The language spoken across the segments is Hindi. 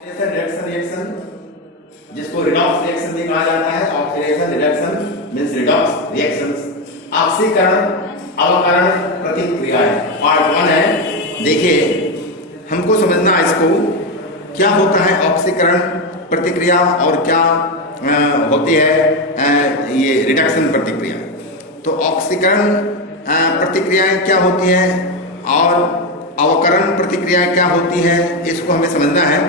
रिएक्शन जिसको रिडॉक्स रिएक्शन भी कहा जाता है। Oxidation reduction means redox reactions. ऑक्सीकरण अवकरण प्रतिक्रियाएं पार्ट 1 है। देखिए हमको समझना है इसको क्या होता है ऑक्सीकरण प्रतिक्रिया और क्या होती है ये रिडक्शन प्रतिक्रिया। तो ऑक्सीकरण प्रतिक्रियाएं क्या होती हैं और अवकरण प्रतिक्रियाएं क्या होती हैं इसको हमें समझना है।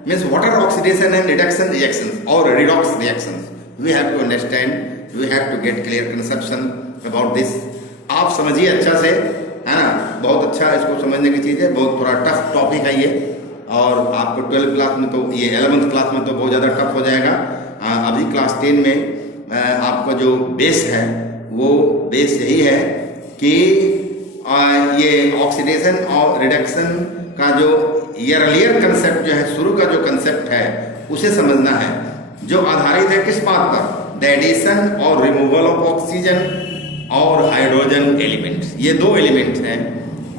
Means what are oxidation and reduction reactions or redox reactions? We have to understand, we have to get clear conception about this. आप समझिए अच्छा से, है ना, बहुत अच्छा इसको समझने की चीज़ है। बहुत थोड़ा टफ टॉपिक है ये और आपको 12th क्लास में तो ये 11th क्लास में तो बहुत ज़्यादा टफ हो जाएगा। अभी क्लास 10 में आपका जो बेस है वो बेस यही है कि ये ऑक्सीडेशन और रिडक्शन का जो अर्लियर कंसेप्ट जो है, शुरू का जो कंसेप्ट है उसे समझना है, जो आधारित है किस बात पर, द एडिशन और रिमूवल ऑफ ऑक्सीजन और हाइड्रोजन एलिमेंट्स। ये दो एलिमेंट्स हैं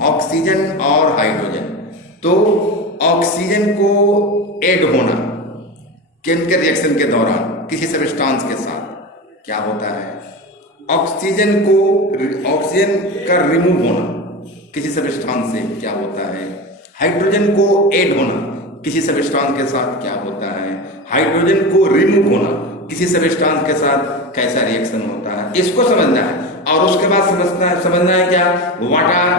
ऑक्सीजन और हाइड्रोजन। तो ऑक्सीजन को ऐड होना केमिकल रिएक्शन के दौरान किसी सब्सटेंस के साथ क्या होता है, ऑक्सीजन का रिमूव होना किसी सब्सटेंस से क्या होता है, हाइड्रोजन को ऐड होना किसी सब्सटेंस के साथ क्या होता है, हाइड्रोजन को रिमूव होना किसी सब्सटेंस के साथ कैसा रिएक्शन होता है, इसको समझना है। और उसके बाद समझना है क्या, what are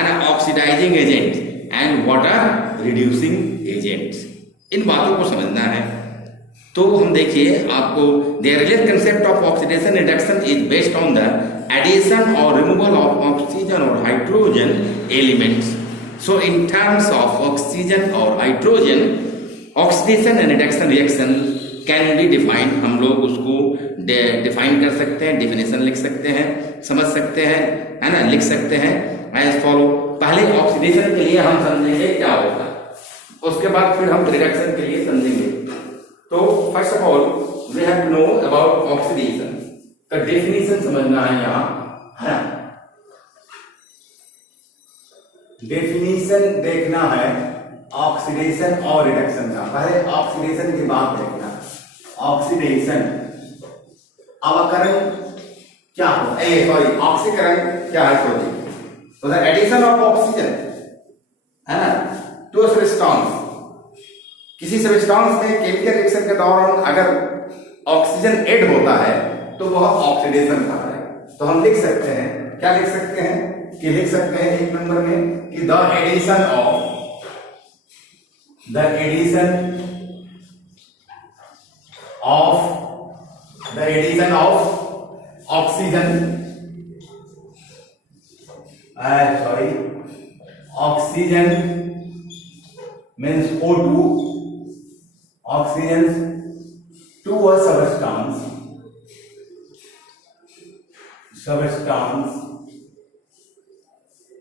an oxidising agent and what are reducing agents. इन बातों को समझना है। तो हम देखिए आपको the earlier concept of oxidation reduction is based on the addition और रिमूवल ऑफ ऑक्सीजन और hydrogen elements. So in terms of oxygen or hydrogen, oxidation and reduction reaction can be defined। हम लोग उसको डिफाइन कर सकते हैं, डेफिनेशन लिख सकते हैं, समझ सकते हैं, है ना, लिख सकते हैं एज फॉलो। पहले ऑक्सीडेशन के लिए हम समझेंगे क्या होता है, उसके बाद फिर हम रिडक्शन के लिए समझेंगे। तो first of all we have to know about oxidation का डेफिनेशन समझना है यहाँ, है ना। डेफिनेशन देखना है ऑक्सीडेशन और रिडक्शन का। पहले ऑक्सीडेशन की बात देखना। ऑक्सीडेशन अवकरण क्या हो, सॉरी ऑक्सीकरण क्या है, तो द एडिशन ऑफ ऑक्सीजन, है ना, टू अ सब्सटेंस। किसी सब्सटेंस में केमिकल रिएक्शन के दौरान अगर ऑक्सीजन ऐड होता है तो वह ऑक्सीडेशन का है। तो हम लिख सकते हैं, क्या लिख सकते हैं कि लिख सकते हैं एक नंबर में कि the addition of oxygen, oxygen means O2, oxygen to a substance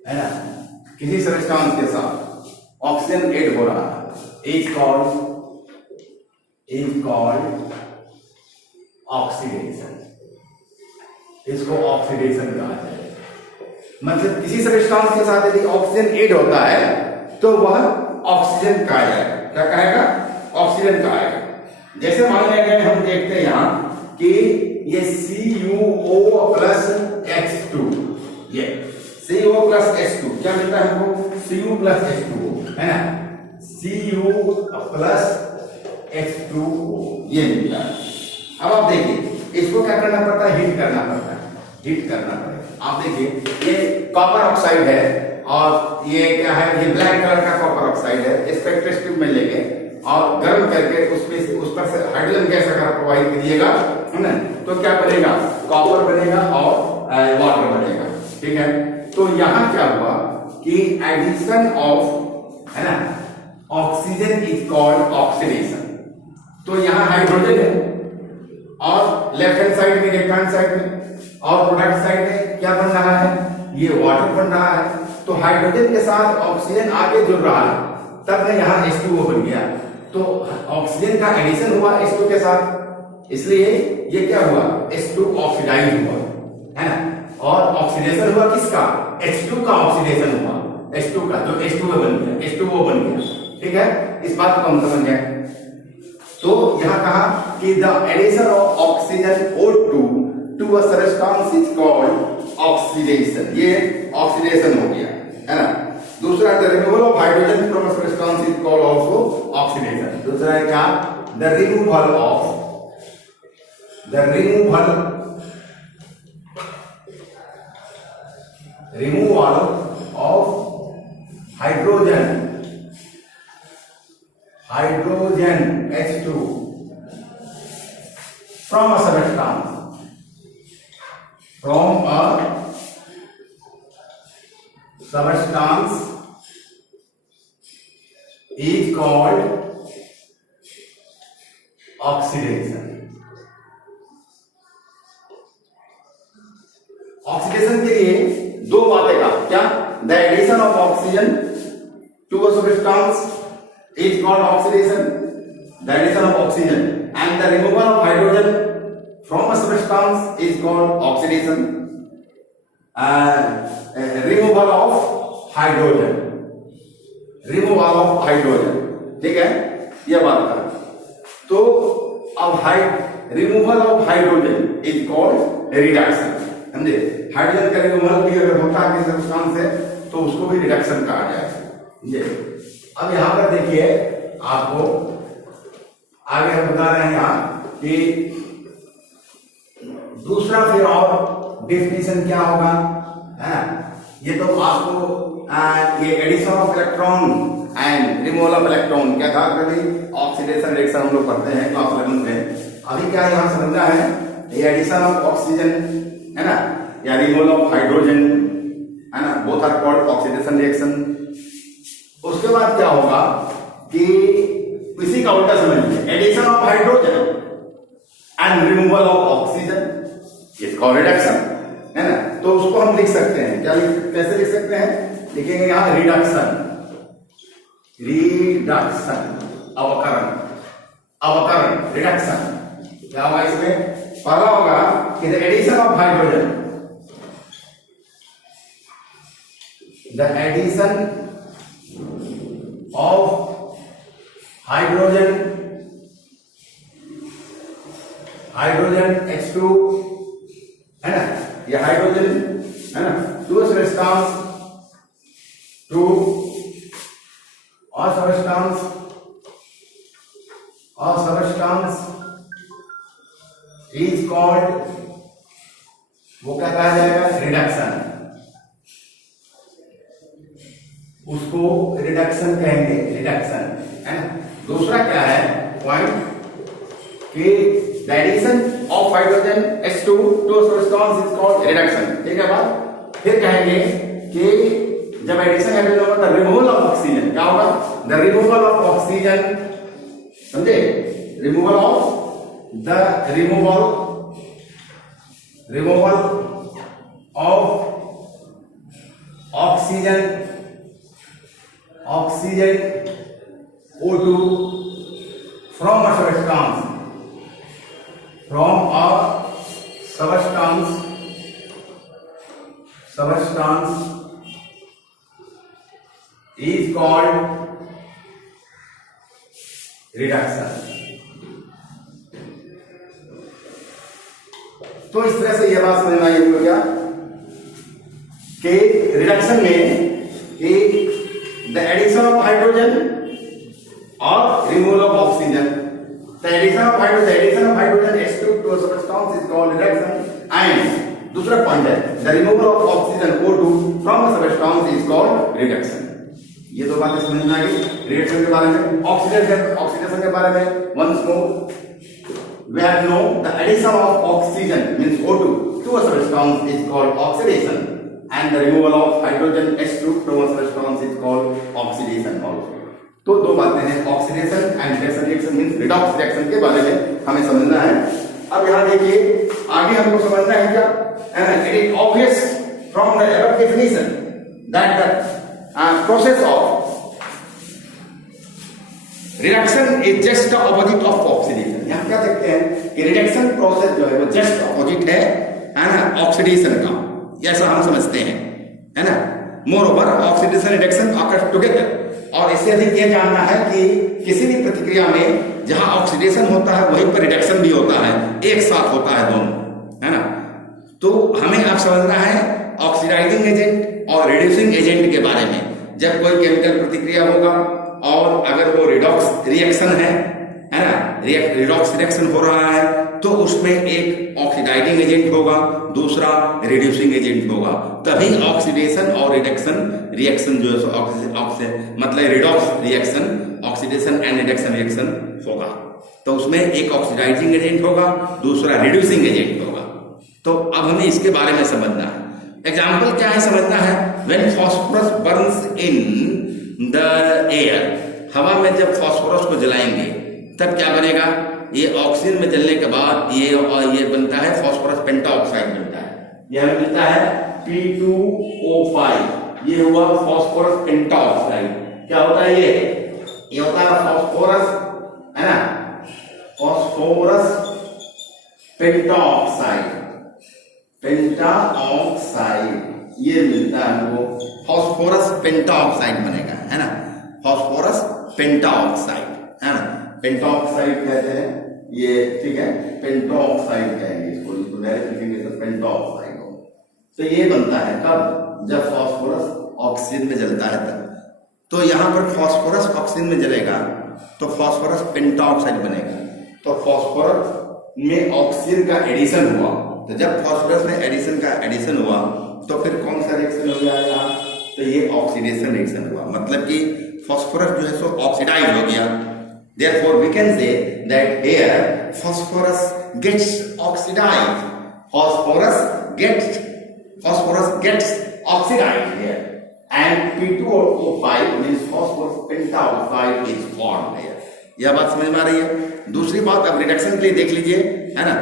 है ना, किसी सब्सटेंस के साथ ऑक्सीजन ऐड हो रहा है, इज कॉल्ड ऑक्सीडेशन। इसको ऑक्सीडेशन कहा जाए। मतलब किसी सब्सटेंस के साथ यदि ऑक्सीजन ऐड होता है तो वह ऑक्सीजन कहा जाएगा। क्या कहेगा, ऑक्सीजन कहेगा। जैसे मान लेंगे हम देखते हैं यहाँ कि ये CuO प्लस H2, ये CO प्लस H2 क्या मिलता है हमको, Cu प्लस H2O, है ना, Cu प्लस H2O ये मिलता है। अब आप देखिए इसको क्या करना पड़ता है, हीट करना पड़ता है, हीट करना पड़ेगा। आप देखिए ये कॉपर ऑक्साइड है और ये क्या है, ये ब्लैक कलर का कॉपर ऑक्साइड है। स्पेक्ट्रोस्कोप में लेके और गर्म करके उसमें से उस पर से हाइड्रोजन गैस अगर प्रोवाइड करिएगा, है ना, तो क्या बनेगा, कॉपर बनेगा और वाटर बनेगा। ठीक है, तो यहां क्या हुआ कि एडिशन ऑफ, है ना, ऑक्सीजन इज कॉल्ड ऑक्सीडेशन। तो यहां हाइड्रोजन है और लेफ्ट हैंड साइड में, लेफ्ट हैंड साइड में और प्रोडक्ट साइड में क्या बन रहा है, ये वाटर बन रहा है। तो हाइड्रोजन के साथ ऑक्सीजन आगे जुड़ रहा है, तब में यहां H2O बन गया। तो ऑक्सीजन का एडिशन हुआ H2 के साथ, इसलिए ये क्या हुआ, H2 ऑक्सीडाइज हुआ, है ना। और ऑक्सीडेशन हुआ किसका, H2 का ऑक्सीडेशन हुआ, H2 का, जो H2O बन गया, H2O बन गया। ठीक है, इस बात को हम समझ गए। तो यहां कहा कि the addition of oxygen O2 to a substance is called oxidation, ये ऑक्सीडेशन हो गया, है ना। दूसरा the removal of hydrogen from a substance is called also oxidation. दूसरा है क्या, the removal of hydrogen H2 from a substance is called oxidation. Oxidation के लिए दो बातें का क्या, the addition of oxygen to a substance is called oxidation, the addition of oxygen, and the removal of hydrogen from a substance is called oxidation, and removal of hydrogen, ठीक है, यह बात कर। तो अब removal of hydrogen is called reduction, समझे। हाइड्रोजन का रिमूवल भी अगर होता है किसी सब्सटेंस से तो उसको भी रिडक्शन कहा जाएगा। अब यहां पर देखिए, आपको आगे हम बता रहे हैं यहां कि दूसरा फिर और डेफिनेशन क्या होगा, है ये तो आपको ये addition of electron and removal of electron क्या था, कभी ऑक्सीडेशन रिएक्शन हम लोग पढ़ते हैं क्लास 11 में। अभी क्या यहां समझना है, ये एडिशन ऑफ ऑक्सीजन है ना, या रिमूवल ऑफ हाइड्रोजन है ना, both are called oxidation reaction. उसके बाद क्या होगा कि इसी का उल्टा समझिए, addition of hydrogen and removal of oxygen is called reduction, है ना। तो उसको हम लिख सकते हैं, क्या कैसे लिख सकते हैं, लिखेंगे यहां रिडक्शन, अवकरण रिडक्शन। क्या होगा इसमें, पहला होगा कि the addition of hydrogen, the addition of hydrogen H2 है ना, ये हाइड्रोजन है ना, टू सब्सटेंस इज कॉल्ड, वो क्या कहा जाएगा, रिडक्शन, उसको रिडक्शन कहेंगे, रिडक्शन है ना। दूसरा क्या है पॉइंट कि the addition of hydrogen H2 to substance is called reduction, ठीक है बात। फिर कहेंगे कि जब एडिशन हाइड्रोजन होगा द रिमूवल ऑफ ऑक्सीजन, क्या होगा, द रिमूवल ऑफ ऑक्सीजन, समझे, removal of oxygen O2 from a substance is called reduction। तो इस तरह से यह बात समझ में आई हो गया कि रिडक्शन में एक the addition of hydrogen or removal of oxygen, the addition of hydrogen H2 to a substance is called reduction, and दूसरा पॉइंट है the removal of oxygen O2 from a substance is called reduction। ये दो बातें समझ में आ गई रिएक्शन के बारे में। ऑक्सीडेशन के बारे में once more we have known the addition of oxygen means O2 to a substance is called oxidation, and the removal of hydrogen H2 from a substance is called oxidation also। तो दो बातें हैं, oxidation and reduction reaction means redox reaction के बारे में हमें समझना है। अब यहां देखिए आगे हमको समझना है क्या, it is obvious from the above definition that the process of reduction is just the opposite of oxidation. यहां क्या देखते हैं कि रिडक्शन प्रोसेस जो है वो जस्ट ऑपोजिट है ना ऑक्सीडेशन का, ऐसा हम समझते हैं, है ना। More over oxidation reduction occur together. और इससे अधिक यह जानना है कि किसी भी प्रतिक्रिया में जहां ऑक्सीडेशन होता है वहीं पर रिडक्शन भी होता है, एक साथ होता है दोनों, है ना। तो हमें अब समझना है ऑक्सीडाइजिंग एजेंट और रिड्यूसिंग एजेंट के बारे में। जब कोई केमिकल प्रतिक्रिया होगा और अगर वो रिडॉक्स रिएक्शन है ना, रिडॉक्स रिएक्शन हो रहा है, तो उसमें एक ऑक्सीडाइजिंग एजेंट होगा, दूसरा रिड्यूसिंग एजेंट होगा, तभी ऑक्सीडेशन और रिडक्शन रिएक्शन जो है मतलब redox reaction, oxidation and reduction reaction होगा। तो उसमें एक ऑक्सीडाइजिंग एजेंट होगा, दूसरा रिड्यूसिंग एजेंट होगा। तो अब हमें इसके बारे में समझना है। एग्जाम्पल क्या है समझना है, when phosphorus Burns in the air, हवा में जब फास्फोरस को जलाएंगे तब क्या बनेगा, ये ऑक्सीजन में जलने के बाद ये बनता है फास्फोरस पेंटाऑक्साइड बनता है, ये हमें मिलता है P2O5, ये हुआ फास्फोरस पेंटाऑक्साइड। क्या होता है ये होता है फास्फोरस, है ना, फास्फोरस पेंटाऑक्साइड, ये मिलता है हमको, फास्फोरस पेंटाऑक्साइड बनेगा, है ना, फास्फोरस पेंटाऑक्साइड, है ना, पेंटाऑक्साइड कहते हैं ये, ठीक है, पेंटाऑक्साइड कहेंगे इसको डायरेक्ट लिखेंगे तो पेंटाऑक्साइड हो। तो ये बनता है कब, जब फास्फोरस ऑक्सीजन में जलता है तब। तो यहां पर फास्फोरस ऑक्सीजन में जलेगा तो फास्फोरस पेंटाऑक्साइड बनेगा। तो फास्फोरस में ऑक्सीजन का एडिशन हुआ, तो जब फास्फोरस में एडिशन हुआ तो फिर कौन सा रिएक्शन हो गया यहाँ, तो ये ऑक्सीडेशन रिएक्शन हुआ, मतलब कि फास्फोरस जो है सो ऑक्सीडाइज हो गया। Therefore we can say that here phosphorus gets oxidized, phosphorus gets oxidized here, and P2O5 means phosphorus pentaoxide is formed here। यह बात समझ में आ रही है। दूसरी बात अब रिडक्शन के लिए देख लीजिए, है ना,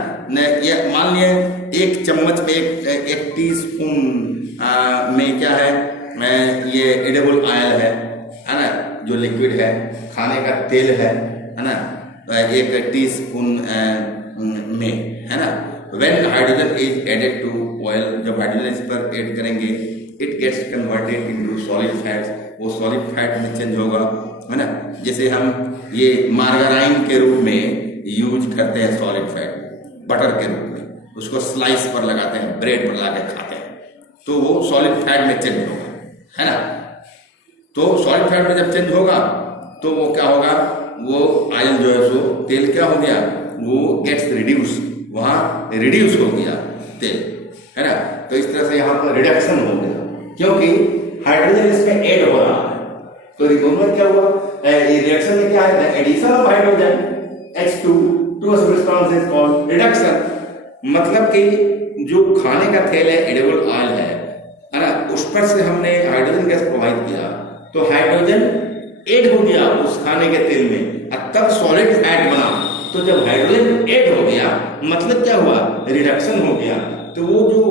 ये मान लिए एक चम्मच में एक टीस्पून में क्या है, ये एडिबल ऑयल है ना, जो लिक्विड है, खाने का तेल है ना, एक टीस्पून में, है ना। When hydrogen is added to oil, जब हाइड्रोजन इस पर ऐड करेंगे, it gets converted into solid fats, वो सॉलिड फैट में चेंज होगा, है ना। जैसे हम ये मार्गाराइन के रूप में यूज करते हैं सॉलिड फैट, बटर के रूप में, उसको स्लाइस पर लगाते हैं, ब्रेड पर लगा के खाते हैं, तो वो सॉलिड फैट में चेंज होगा, है ना। तो सॉलिड फैट में जब चेंज होगा तो वो क्या होगा, वो ऑयल जो है सो तेल क्या हो गया, वो गेट्स रिड्यूस, वहां रिड्यूस हो गया तेल, है ना। तो इस तरह से यहाँ पर रिडक्शन हो गया, क्योंकि हाइड्रोजन इसमें ऐड हो रहा है। तो रिमूवल क्या हुआ, ये रिएक्शन में क्या है, addition of hydrogen H2 to a substance is called reduction. मतलब कि जो खाने का तेल है, एडिबल ऑयल है ना, उस पर से हमने हाइड्रोजन गैस प्रोवाइड किया, तो हाइड्रोजन ऐड हो गया उस खाने के तेल में, और तब सॉलिड फैट बना। तो जब हाइड्रोजन ऐड हो गया मतलब क्या हुआ, रिडक्शन हो गया, तो वो जो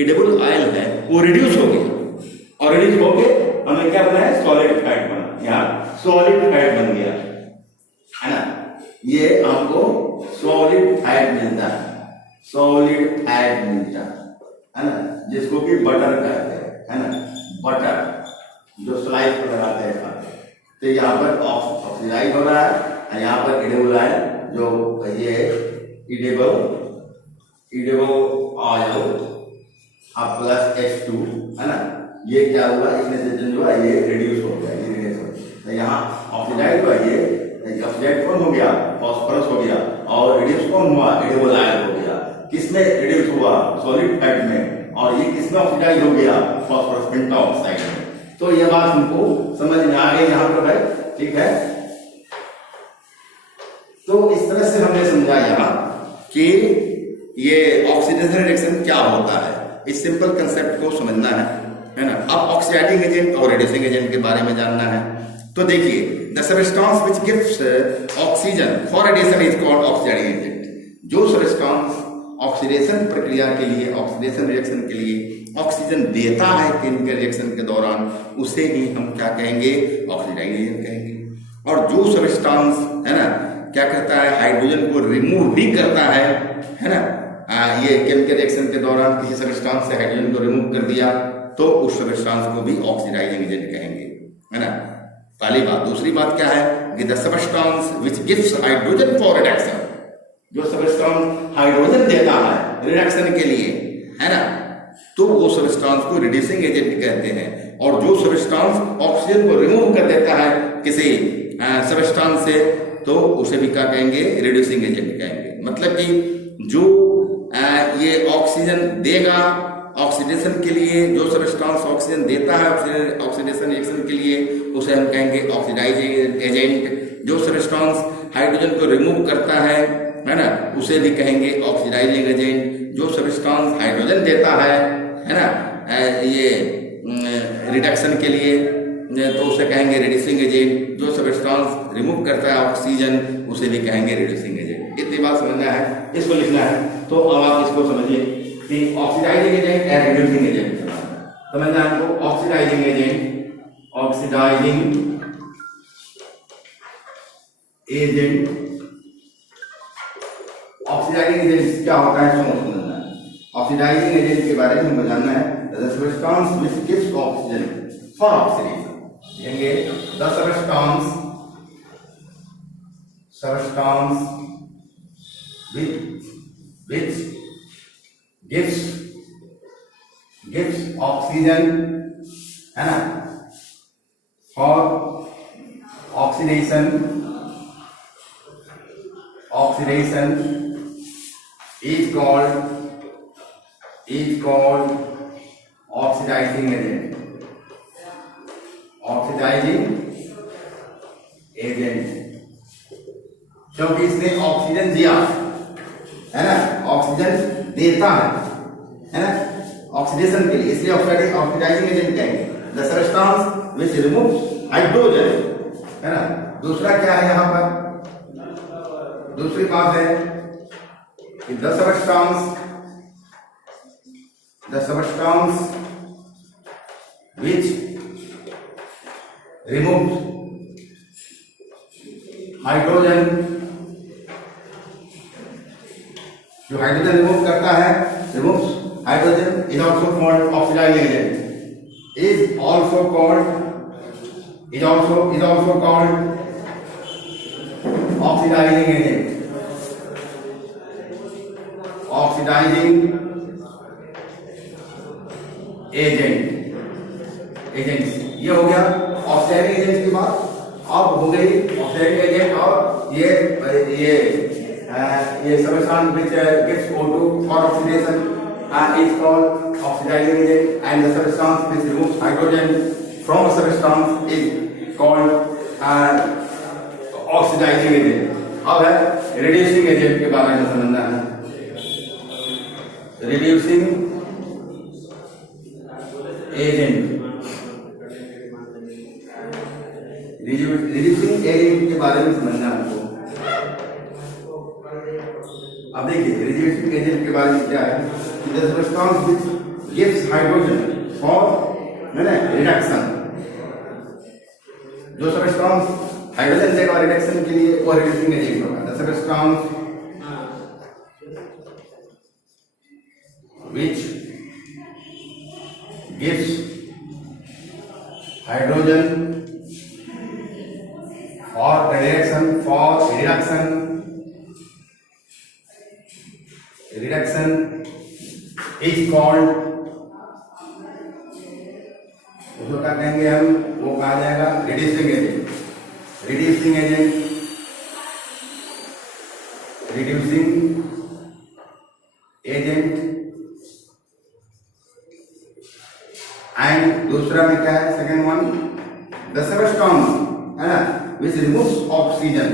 एडिबल ऑयल है वो रिड्यूस हो गया, और रिड्यूस होके हमें क्या बना है, सॉलिड फैट बना, यहाँ सॉलिड फैट बन गया, है ना। ये हमको सॉलिड फैट मिलता है, सॉलिड फैट मिलता है ना, जिसको कि बटर कहते हैं, है ना, बटर जो स्लाइस पर लगाते हैं खाते हैं। तो यहाँ पर ऑक्सीडाइज हो रहा है, यहाँ पर एडिबल ऑयल, जो ये एडिबल ऑयल प्लस H2, है ना, ये क्या हुआ, इसमें से चेंज हुआ, ये रिड्यूस हो गया, ये रिड्यूस। तो यहाँ ऑक्सीडाइज हुआ, ये ऑक्सीडाइज कौन हो गया, फास्फोरस हो गया, और रिड्यूस कौन हुआ, एडिबल ऑयल हो गया। किसमें रिड्यूस हुआ, सॉलिड फैट में, और ये किसमें ऑक्सीडाइज हो गया, फास्फोरस पेंटाऑक्साइड में। तो ये बात हमको समझ में आ गई यहाँ पर भाई, ठीक है। तो इस तरह से हमने समझा यहाँ कि ये ऑक्सीडेशन रिएक्शन क्या होता है, इस सिंपल कंसेप्ट को समझना है ना। अब ऑक्सीडाइजिंग एजेंट और रिड्यूसिंग एजेंट के बारे में जानना है। तो देखिए, the substance which gives oxygen for addition is called oxidising agent. जो सब्सटेंस ऑक्सीडेशन प्रक्रिया के लिए, ऑक्सीडेशन रिएक्शन के लिए ऑक्सीजन देता है केमिकल रिएक्शन के दौरान, उसे ही हम क्या कहेंगे, ऑक्सीडाइजिंग एजेंट कहेंगे। और जो सब्सटेंस है ना क्या करता है, हाइड्रोजन को रिमूव भी करता है ना, ये केमिकल रिएक्शन के दौरान किसी सब्सटेंस से हाइड्रोजन को रिमूव कर दिया, तो उस सब्सटेंस को भी ऑक्सीडाइजिंग एजेंट कहेंगे, है ना। पहली बात। दूसरी बात क्या है कि the substance which gives hydrogen for reduction, जो सब्सटेंस हाइड्रोजन देता है रिडक्शन के लिए, है ना, तो वो सब्सटेंस को रिड्यूसिंग एजेंट कहते हैं। और जो सब्सटेंस ऑक्सीजन को रिमूव कर देता है किसी सब्सटेंस से, तो उसे भी क्या कहेंगे, रिड्यूसिंग एजेंट कहेंगे। मतलब कि जो ये ऑक्सीजन देगा ऑक्सीडेशन के लिए, जो सब्सटेंस ऑक्सीजन देता है ऑक्सीडेशन रिएक्शन के लिए, उसे हम कहेंगे ऑक्सीडाइजिंग एजेंट। जो सब्सटेंस हाइड्रोजन को रिमूव करता है ना, उसे भी कहेंगे ऑक्सीडाइजिंग एजेंट। जो सब्सटेंस हाइड्रोजन देता है ना, ये रिडक्शन के लिए, तो उसे कहेंगे रिड्यूसिंग एजेंट। जो सब्सटेंस रिमूव करता है ऑक्सीजन, उसे भी कहेंगे रिड्यूसिंग एजेंट। इतनी बात समझना है, इसको लिखना है। तो अब आप इसको समझिए कि ऑक्सीडाइजिंग एजेंट या रिड्यूसिंग एजेंट समझना है आपको। Oxidising agent, oxidising agent, oxidising agent क्या होता है समझना है। ऑक्सीडाइजिंग एजेंट के बारे में जानना है। The substance which gives oxygen for oxidation, देंगे the substance which gives oxygen, है ना, for oxidation is called oxidizing agent, क्योंकि इसने ऑक्सीजन दिया है ना, ऑक्सीजन देता है ना, ऑक्सीडेशन के लिए, इसलिए ऑक्सीडाइजिंग एजेंट कहेंगे। The substance which removes hydrogen, है ना। दूसरा क्या है यहाँ पर, दूसरी बात है कि the substance which removes hydrogen, जो हाइड्रोजन रिमूव करता है, removes hydrogen, is also called oxidising agent, is also called oxidising agent, agents. ये हो गया ऑक्सीडाइजिंग एजेंट की बात। अब हो गई ऑक्सीडाइजिंग एजेंट और ये substance which gives O2 for oxidation is called oxidizing agent, and the substance which removes hydrogen from a substance is called oxidizing agent. अब है reducing agent के बारे में समझना है। reducing agent, reducing agent के बारे में समझना है आपको। अब देखिए reducing agent के बारे में क्या है। The substance which gives hydrogen for reduction, जो substance हाइड्रोजन देगा रिडक्शन के लिए, वो reducing agent होगा। The substance which gives hydrogen for reduction is called, उसको क्या कहेंगे हम, वो कहा जाएगा reducing agent एंड दूसरा में क्या है, सेकेंड वन, द सबस्टेंस, है ना, which removes oxygen,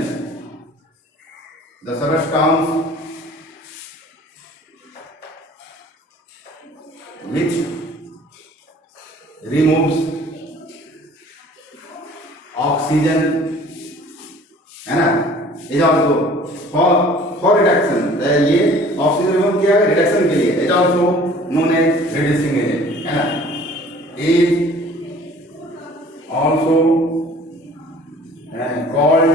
the substance which removes oxygen, है ना, इज ऑल्सो फॉर रिडक्शन, ये ऑक्सीजन रिमूव किया है रिडक्शन के लिए, is also known as reducing agent, है ना, इज ऑल्सो कॉल्ड,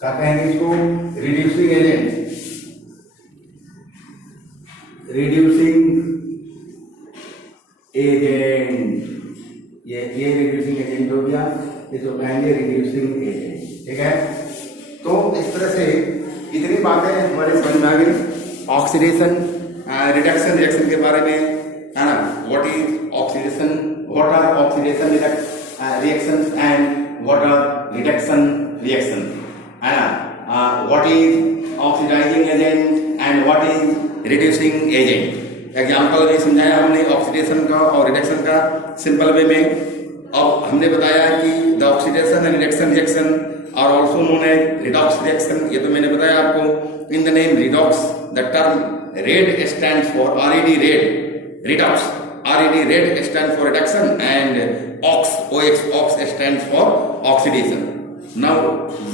क्या कहेंगे इसको, रिड्यूसिंग एजेंट, एजेंट, ये रिड्यूसिंग एजेंट हो गया, इसको कहेंगे रिड्यूसिंग एजेंट। ठीक है, तो इस तरह से इतनी बातें हमारे समझ में आ गई ऑक्सीडेशन रिडक्शन रिएक्शन के बारे में, है ना। What is oxidation, what are oxidation reactions and what are reduction reaction, है ना। What is oxidising agent and what is reducing agent. Example में समझाया हमने ऑक्सीडेशन का और रिडक्शन का सिंपल वे में। अब हमने बताया कि the oxidation and reduction reaction are also known as redox reaction. ये तो मैंने बताया आपको। In the name redox the term red stands for RED red redox, RED red stands for reduction and OX stands for oxidation. Now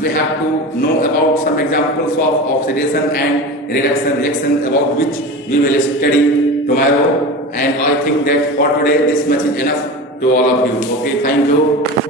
we have to know about some examples of oxidation and reduction reaction about which we will study tomorrow, and I think that for today this much is enough to all of you. Okay, thank you.